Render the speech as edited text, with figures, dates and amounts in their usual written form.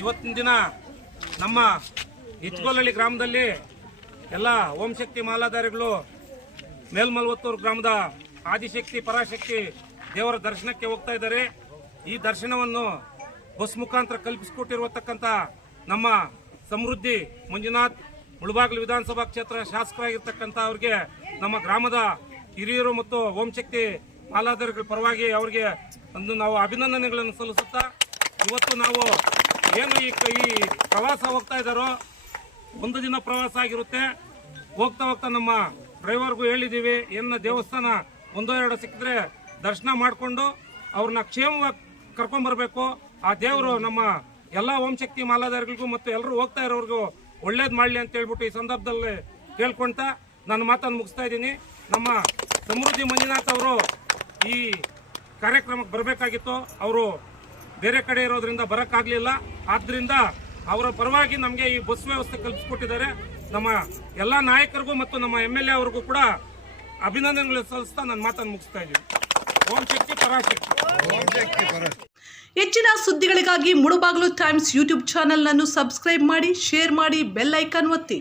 ಇವತ್ತಿನ ದಿನ ನಮ್ಮ ಇಚ್ಗೋಲಹಳ್ಳಿ ಗ್ರಾಮದಲ್ಲಿ ಎಲ್ಲ ಓಂ ಶಕ್ತಿ ಮಾಲಾಧಾರಿಗಳು ಮೇಲ್ಮಲ್ವತ್ತೂರು ಗ್ರಾಮದ ಆದಿಶಕ್ತಿ ಪರಾಶಕ್ತಿ ದೇವರ ದರ್ಶನಕ್ಕೆ ಹೋಗ್ತಾ ಇದ್ದಾರೆ. ಈ ದರ್ಶನವನ್ನು ಬಸ್ ಮುಖಾಂತರ ಕಲ್ಪಿಸಿಕೊಟ್ಟಿರುವತಕ್ಕಂಥ ನಮ್ಮ ಸಮೃದ್ಧಿ ಮಂಜುನಾಥ್ ಮುಳಬಾಗಿಲು ವಿಧಾನಸಭಾ ಕ್ಷೇತ್ರ ಶಾಸಕರಾಗಿರ್ತಕ್ಕಂಥ ಅವರಿಗೆ ನಮ್ಮ ಗ್ರಾಮದ ಹಿರಿಯರು ಮತ್ತು ಓಂ ಶಕ್ತಿ ಮಾಲಾಧಾರಿಗಳ ಪರವಾಗಿ ಅವರಿಗೆ ಒಂದು ನಾವು ಅಭಿನಂದನೆಗಳನ್ನು ಸಲ್ಲಿಸುತ್ತಾ, ಇವತ್ತು ನಾವು ಏನು ಈ ಪ್ರವಾಸ ಹೋಗ್ತಾ ಇದ್ದಾರೋ ಒಂದು ದಿನ ಪ್ರವಾಸ ಆಗಿರುತ್ತೆ. ಹೋಗ್ತಾ ಹೋಗ್ತಾ ನಮ್ಮ ಡ್ರೈವರ್ಗೂ ಹೇಳಿದ್ದೀವಿ, ಏನ ದೇವಸ್ಥಾನ ಒಂದೋ ಎರಡೋ ಸಿಕ್ಕಿದ್ರೆ ದರ್ಶನ ಮಾಡಿಕೊಂಡು ಅವ್ರನ್ನ ಕ್ಷೇಮವಾಗಿ ಕರ್ಕೊಂಡ್ಬರ್ಬೇಕು. ಆ ದೇವರು ನಮ್ಮ ಎಲ್ಲ ಓಂ ಶಕ್ತಿ ಮಾಲಾಧಾರಿಗಳಿಗೂ ಮತ್ತು ಎಲ್ಲರೂ ಹೋಗ್ತಾ ಇರೋರಿಗೂ ಒಳ್ಳೇದು ಮಾಡಲಿ ಅಂತ ಹೇಳ್ಬಿಟ್ಟು ಈ ಸಂದರ್ಭದಲ್ಲಿ ಕೇಳ್ಕೊಳ್ತಾ ನನ್ನ ಮಾತನ್ನು ಮುಗಿಸ್ತಾ ಇದ್ದೀನಿ. ನಮ್ಮ ಸಮೃದ್ಧಿ ಮಂಜುನಾಥ್ ಅವರು ಈ ಕಾರ್ಯಕ್ರಮಕ್ಕೆ ಬರಬೇಕಾಗಿತ್ತು, ಅವರು ಬೇರೆ ಕಡೆ ಇರೋದ್ರಿಂದ ಬರೋಕ್ಕಾಗಲಿಲ್ಲ. ಆದ್ದರಿಂದ ಅವರ ಪರವಾಗಿ ನಮಗೆ ಈ ಬಸ್ ವ್ಯವಸ್ಥೆ ಕಲ್ಪಿಸಿಕೊಟ್ಟಿದ್ದಾರೆ. ನಮ್ಮ ಎಲ್ಲ ನಾಯಕರಿಗೂ ಮತ್ತು ನಮ್ಮ MLA ಅವರಿಗೂ ಕೂಡ ಅಭಿನಂದನೆಗಳು ಸಲ್ಲಿಸ್ತಾ ನನ್ನ ಮಾತನ್ನು ಮುಗಿಸ್ತಾ ಇದ್ದೀನಿ. ಓಂ ಶಕ್ತಿ ಪರಾಶಕ್ತಿ. ಹೆಚ್ಚಿನ ಸುದ್ದಿಗಳಿಗಾಗಿ ಮುಳಬಾಗಿಲು ಟೈಮ್ಸ್ ಯೂಟ್ಯೂಬ್ ಚಾನೆಲ್ ಅನ್ನು ಸಬ್ಸ್ಕ್ರೈಬ್ ಮಾಡಿ, ಶೇರ್ ಮಾಡಿ, ಬೆಲ್ ಐಕಾನ್ ಒತ್ತಿ.